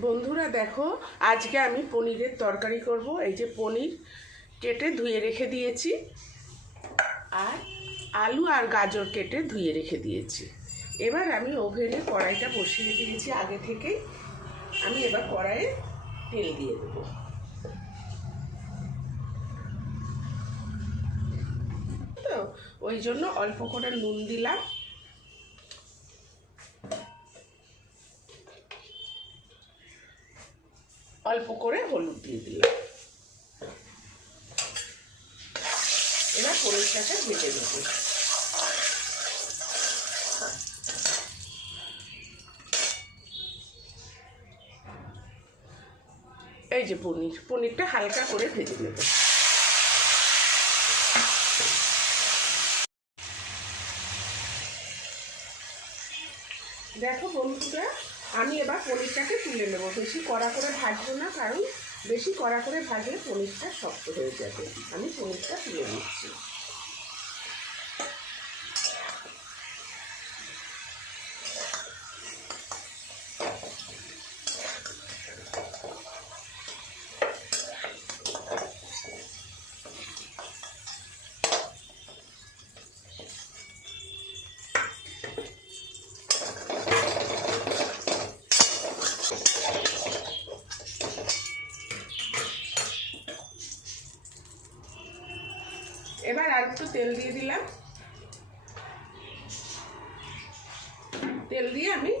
বন্ধুরা দেখো, আজকে আমি পনিরের তরকারি করব। এই যে পনির কেটে ধুয়ে রেখে দিয়েছি। আর আলু আর গাজর কেটে ধুয়ে রেখে দিয়েছি। এবার আমি ওভেনে কড়াইটা বসিয়ে দিয়েছি আগে থেকেই। আমি এবার কড়াইয়ে তেল দিয়ে দেবো। তো, ওই জন্য অল্প করে নুন দিলাম। অল্প করে হলুদ দিয়ে দিলাম। এবার পনিরটাকে ভেজে নেব। এই যে পনির, পনিরটা হালকা করে ভেজে নেব। দেখো বন্ধুরা আমি এবার পনিরটাকে তুলে নেব। বেশি কড়া করে ভাজবো না, কারণ বেশি কড়া করে ভাজলে পনিরটা শক্ত হয়ে যাবে। আমি পনিরটা তুলে নিচ্ছি এবার আর একটু তেল দিয়ে দিলাম। তেল দিয়ে আমি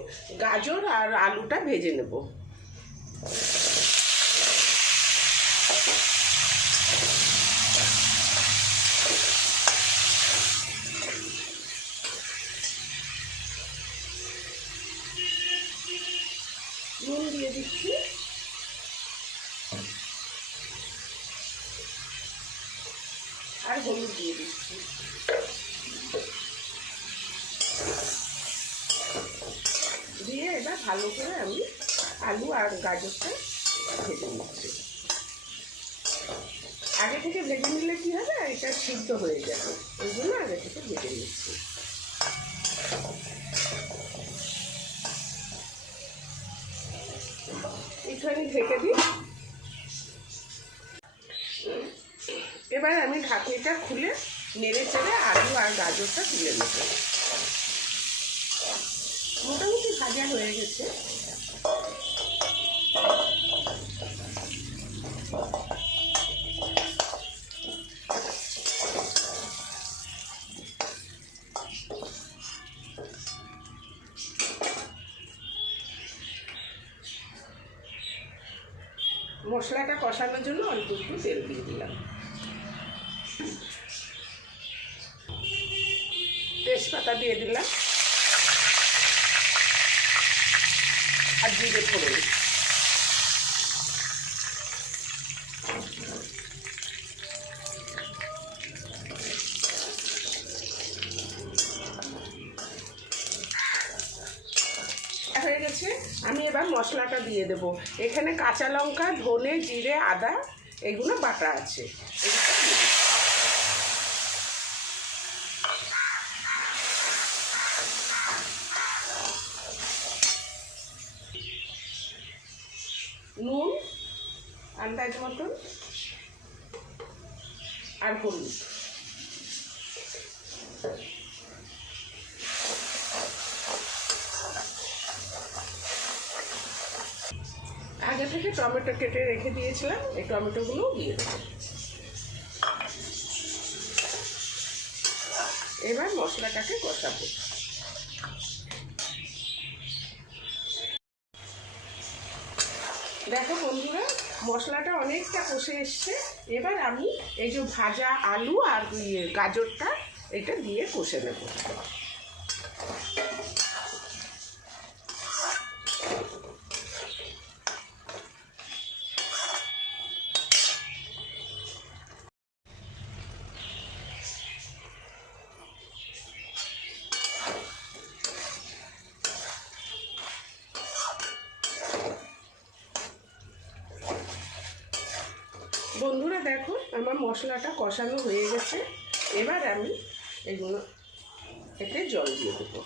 গাজর আর আলুটা ভেজে নেব। নুন দিয়ে দিচ্ছি। আর হলুদ দিয়ে দিচ্ছি। দিয়ে এবার ভালো করে আমি আলু আর গাজরটা ভেজে নিচ্ছি। আগে থেকে ভেজে নিলে কি হবে? এটা সিদ্ধ হয়ে যাবে। ওই জন্য আগে থেকে ভেজে নিচ্ছি। একটুখানি ঢেকে দিই। এবার আমি ঢাকনিটা খুলে নেড়ে চেড়ে আলু আর গাজরটা তুলে নেব। মোটামুটি ভাজা হয়ে গেছে। মশলাটা কষানোর জন্য অল্প একটু তেল দিয়ে দিলাম। তেজপাতা দিয়ে দিলাম। আর জিরে ফোড়ন। হয়ে গেছে। আমি এবার মশলাটা দিয়ে দেব। এখানে কাঁচা লঙ্কা, ধনে, জিরে, আদা, এগুলো বাটা আছে এগুলো দিয়ে দেব। নুন আন্দাজ মতন আর হলুদ। আগে থেকে টমেটো কেটে রেখে দিয়েছিলাম, এই টমেটোগুলোও দিয়ে এবার মশলাটাকে কষাবো। দেখো বন্ধুরা, মশলাটা অনেকটা কষে এসছে। এবার আমি এই যে ভাজা আলু আর গাজরটা এটা দিয়ে কষে নেব। বন্ধুরা দেখো আমার মশলাটা কষানো হয়ে গেছে। এবার আমি এগুলো এতে জল দিয়ে দেবো।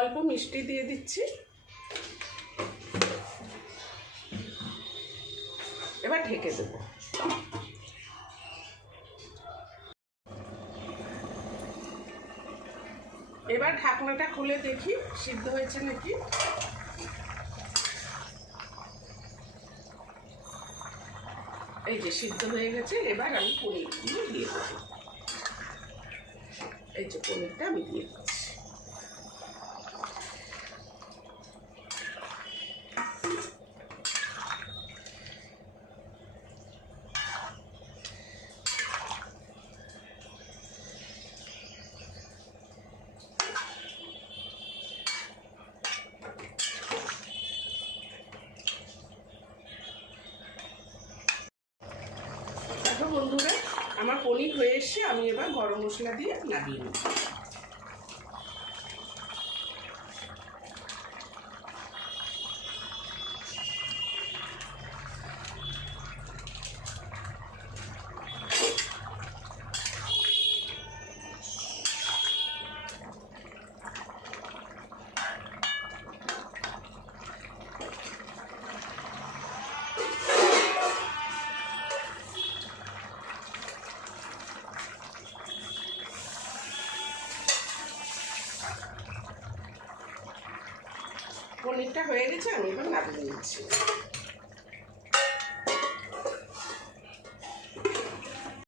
অল্প মিষ্টি দিয়ে দিচ্ছি। ঢেকে দেবো। এবার ঢাকনাটা খুলে দেখি, সিদ্ধ হয়েছে নাকি? এই যে সিদ্ধ হয়ে গেছে, এবার আমি পনিরগুলো দিয়ে দেবো। এই যে পনিরটা আমি দিয়ে দিচ্ছি দেখো বন্ধুরা আমার পনির হয়ে এসে আমি এবার গরম মশলা দিয়ে নামিয়ে নেব। পনিরটা হয়ে গেছে আমি এবার নামিয়ে নিচ্ছি।